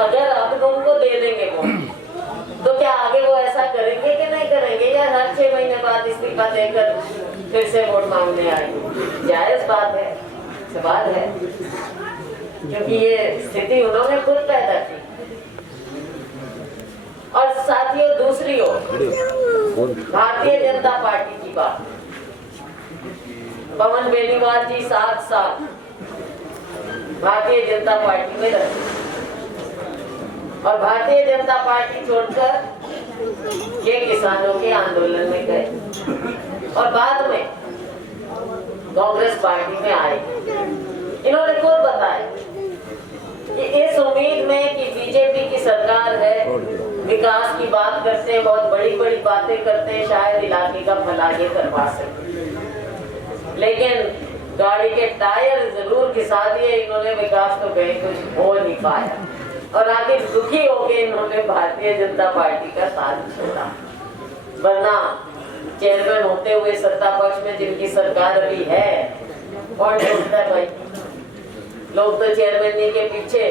अगर अब उनको दे देंगे वो, तो क्या आगे वो ऐसा करेंगे कि नहीं करेंगे, या हर 6 महीने बाद इस्तीफा देकर फिर से वोट मांगने आएंगे? जायज बात है, सवाल है, क्योंकि ये स्थिति उन्होंने खुद पैदा की। और साथियों, दूसरी ओर भारतीय जनता पार्टी की बात, पवन बेनीवाल जी 7 साल भारतीय जनता पार्टी में रहे और भारतीय जनता पार्टी छोड़कर ये किसानों के आंदोलन में गए और बाद में कांग्रेस पार्टी में आए। इन्होंने खुद बताया कि इस उम्मीद में कि बीजेपी की सरकार है, विकास की बात करते हैं, बहुत बड़ी बड़ी बातें करते हैं, शायद इलाके का भला ये करवा सके, लेकिन गाड़ी के टायर जरूर घिसा दिए इन्होंने, विकास तो कहीं कुछ हो नहीं पाया और आगे दुखी होकर इन्होंने भारतीय जनता पार्टी का साथ छोड़ा। वरना चेयरमैन होते हुए सत्ता पक्ष में जिनकी सरकार अभी है, कौन सोचता है भाई? लोग तो चेयरमैन के पीछे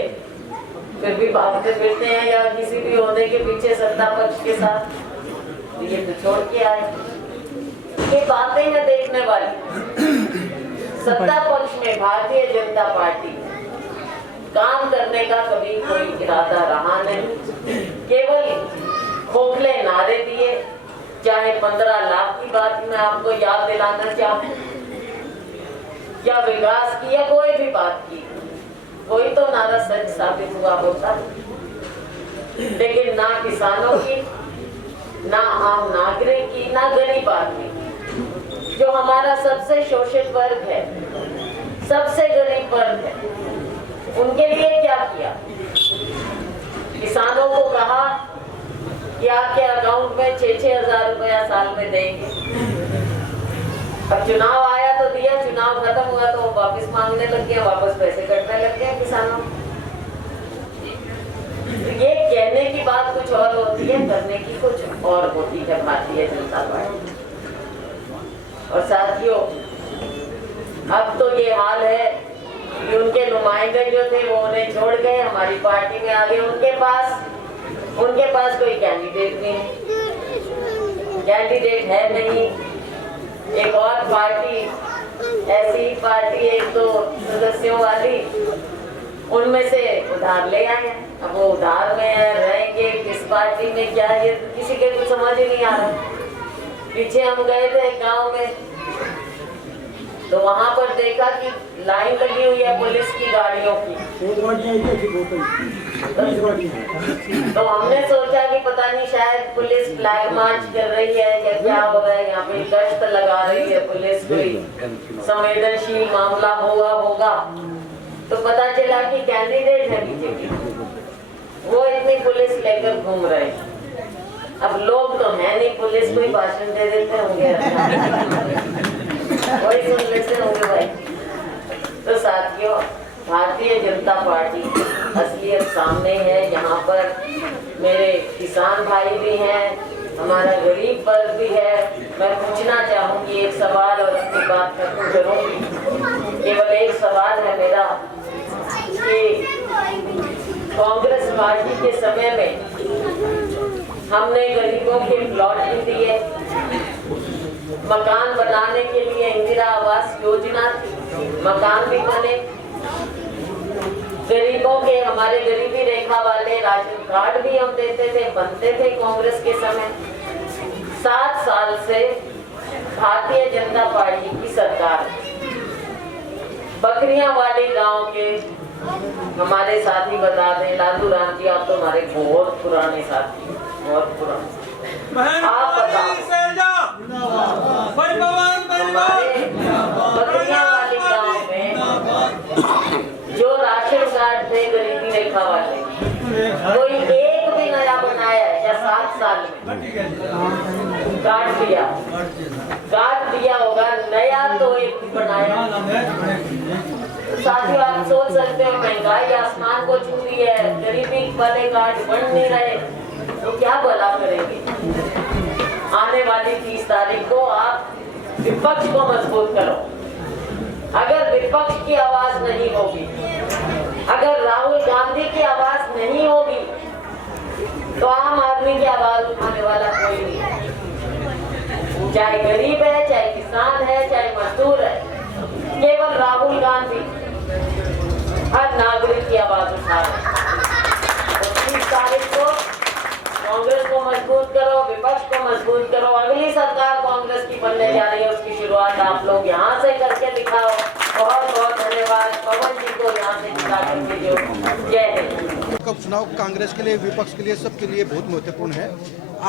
फिर भी भागते फिरते हैं, या किसी भी होने के पीछे सत्ता पक्ष के साथ, ये तो छोड़ के आए। ये बातें हैं देखने वाली। सत्ता पक्ष में भारतीय जनता पार्टी काम करने का कभी कोई इरादा रहा नहीं, केवल खोखले नारे दिए। चाहे 15 लाख की बात मैं आपको याद दिलाना चाहूं, या विकास की या कोई भी बात की, कोई तो नारा सच साबित हुआ होता, लेकिन ना किसानों की, ना आम नागरिक की, ना गरीब आदमी, जो हमारा सबसे शोषित वर्ग है, सबसे गरीब वर्ग है, उनके लिए क्या किया? किसानों को कहा कि आपके अकाउंट में 6-6 हजार रुपया साल में देंगे। अब चुनाव आया तो दिया, चुनाव खत्म हुआ तो वापस मांगने लग गया, वापस पैसे कटने लग गए किसानों। ये कहने की बात कुछ और होती है, करने की कुछ और होती है भारतीय जनता पार्टी। और साथियों, अब तो ये हाल है कि उनके नुमाइंदे जो थे वो उन्हें छोड़ गए, हमारी पार्टी में आ गए। उनके पास कोई कैंडिडेट नहीं, कैंडिडेट है नहीं। एक और पार्टी, ऐसी ही पार्टी, 1-2 सदस्यों वाली, उनमें से उधार ले आए। अब वो उधार में रहेंगे किस पार्टी में, क्या, ये किसी के कुछ समझ ही नहीं आ रहा। पीछे हम गए थे गांव में, तो वहां पर देखा कि लाइन लगी हुई है पुलिस की गाड़ियों की। तो हमने सोचा कि पता नहीं शायद पुलिस फ्लैग मार्च कर रही है या क्या हो रहा है, यहाँ पे गश्त लगा रही है पुलिस, कोई संवेदनशील मामला हुआ होगा। तो पता चला कि कैंडिडेट है बीजेपी, वो इतनी पुलिस लेकर घूम रहे हैं। अब लोग तो है नहीं, पुलिस को ही भाषण दे देते होंगे, वही सुन लेते होंगे भाई। तो साथियों, भारतीय जनता पार्टी असलियत सामने है। यहाँ पर मेरे किसान भाई भी हैं, हमारा गरीब वर्ग भी है। मैं पूछना चाहूंगी एक सवाल और अपनी बात खत्म करूंगी। केवल एक सवाल है मेरा कि कांग्रेस पार्टी के समय में हमने गरीबों के प्लॉट भी दिए, मकान बनाने के लिए इंदिरा आवास योजना थी, मकान भी बने, गरीबों के, हमारे गरीबी रेखा वाले राशन कार्ड भी हम देते थे, बनते थे कांग्रेस के समय। 7 साल से भारतीय जनता पार्टी की सरकार, बकरियां वाले गांव के हमारे साथी बता दें, लालू राम जी, आप तो हमारे बहुत पुराने साथी, बहुत पुराने। आप बताओ, बकरियां वाले गांव में जो राशन कार्ड थे गरीबी रेखा वाले, कोई एक भी नया बनाया है या 7 साल में? काट दिया होगा, नया तो एक भी बनाया। साथियों, आप सोच सकते हो, महंगाई आसमान को छू रही है, गरीबी वाले कार्ड बन नहीं रहे, तो क्या भला करेंगे? आने वाली 30 तारीख को आप विपक्ष को मजबूत करो। अगर विपक्ष की आवाज नहीं होगी, अगर राहुल गांधी की आवाज नहीं होगी, मजदूरी की आवाज उठाने वाला कोई नहीं है, चाहे गरीब है, चाहे किसान है, चाहे मजदूर है। केवल राहुल गांधी हर नागरिक की आवाज उठा रहे हैं। तो 30 तारीख को कांग्रेस को मजबूत करो, विपक्ष को मजबूत करो। अगली सरकार कांग्रेस की बनने जा रही है, उसकी शुरुआत आप लोग यहाँ से करके दिखाओ। बहुत बहुत धन्यवाद पवन जी को यहाँ से दिखा करके जो। जय हिंद। कब चुनाव कांग्रेस के लिए, विपक्ष के लिए, सबके लिए बहुत महत्वपूर्ण है।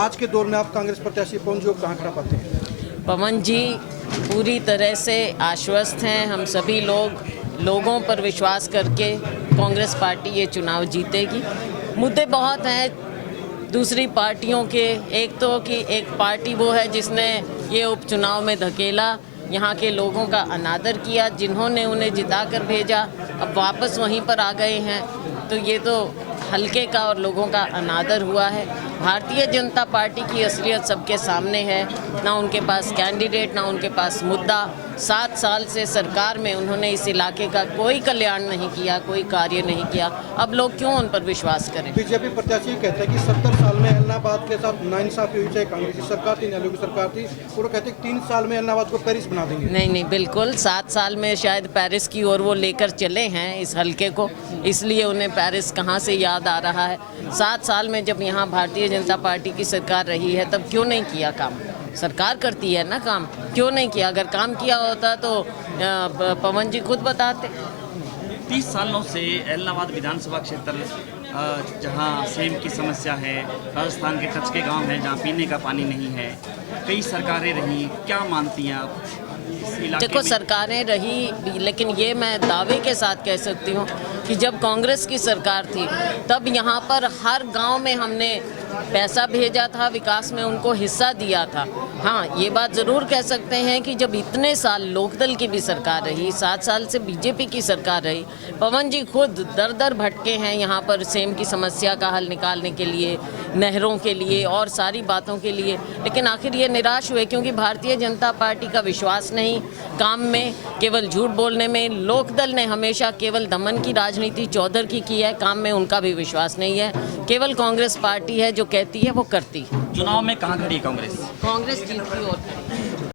आज के दौर में आप कांग्रेस प्रत्याशी पवन जी को कहाँ खड़ा पाते हैं? पवन जी पूरी तरह से आश्वस्त हैं। हम सभी लोगों पर विश्वास करके कांग्रेस पार्टी ये चुनाव जीतेगी। मुद्दे बहुत हैं दूसरी पार्टियों के। एक तो कि एक पार्टी वो है जिसने ये उपचुनाव में धकेला, यहाँ के लोगों का अनादर किया, जिन्होंने उन्हें जिताकर भेजा, अब वापस वहीं पर आ गए हैं। तो ये तो हल्के का और लोगों का अनादर हुआ है। भारतीय जनता पार्टी की असलियत सबके सामने है। ना उनके पास कैंडिडेट, ना उनके पास मुद्दा। 7 साल से सरकार में उन्होंने इस इलाके का कोई कल्याण नहीं किया, कोई कार्य नहीं किया। अब लोग क्यों उन पर विश्वास करें? बीजेपी प्रत्याशी कहते हैं कि 70 साल में इलाहाबाद के साथ नाइंसाफी हुई, चाहे कांग्रेस की सरकार थी, नेहरू की सरकार थी, और वो कहते हैं 3 साल में इलाहाबाद को पेरिस बना देंगे। नहीं, बिल्कुल 7 साल में शायद पेरिस की ओर वो लेकर चले हैं इस हल्के को, इसलिए उन्हें पेरिस कहाँ से याद आ रहा है। 7 साल में जब यहाँ भारतीय जनता पार्टी की सरकार रही है तब क्यों नहीं किया काम? सरकार करती है ना काम, क्यों नहीं किया? अगर काम किया होता तो पवन जी खुद बताते। 30 सालों से इलाहाबाद विधानसभा क्षेत्र जहां सेम की समस्या है, राजस्थान के टच के गांव हैं जहां पीने का पानी नहीं है, कई सरकारें रही, क्या मानती हैं आप इस इलाके देखो में? सरकारें रही, लेकिन ये मैं दावे के साथ कह सकती हूँ कि जब कांग्रेस की सरकार थी तब यहाँ पर हर गांव में हमने पैसा भेजा था, विकास में उनको हिस्सा दिया था। हाँ, ये बात ज़रूर कह सकते हैं कि जब इतने साल लोकदल की भी सरकार रही, 7 साल से बीजेपी की सरकार रही, पवन जी खुद दर दर भटके हैं यहाँ पर सेम की समस्या का हल निकालने के लिए, नहरों के लिए और सारी बातों के लिए, लेकिन आखिर ये निराश हुए क्योंकि भारतीय जनता पार्टी का विश्वास नहीं काम में, केवल झूठ बोलने में। लोकदल ने हमेशा केवल दमन की राजनीति चौधर की है, काम में उनका भी विश्वास नहीं है। केवल कांग्रेस पार्टी है जो कहती है वो करती है। चुनाव में कहाँ खड़ी है कांग्रेस? कांग्रेस जीत की ओर खड़ी है।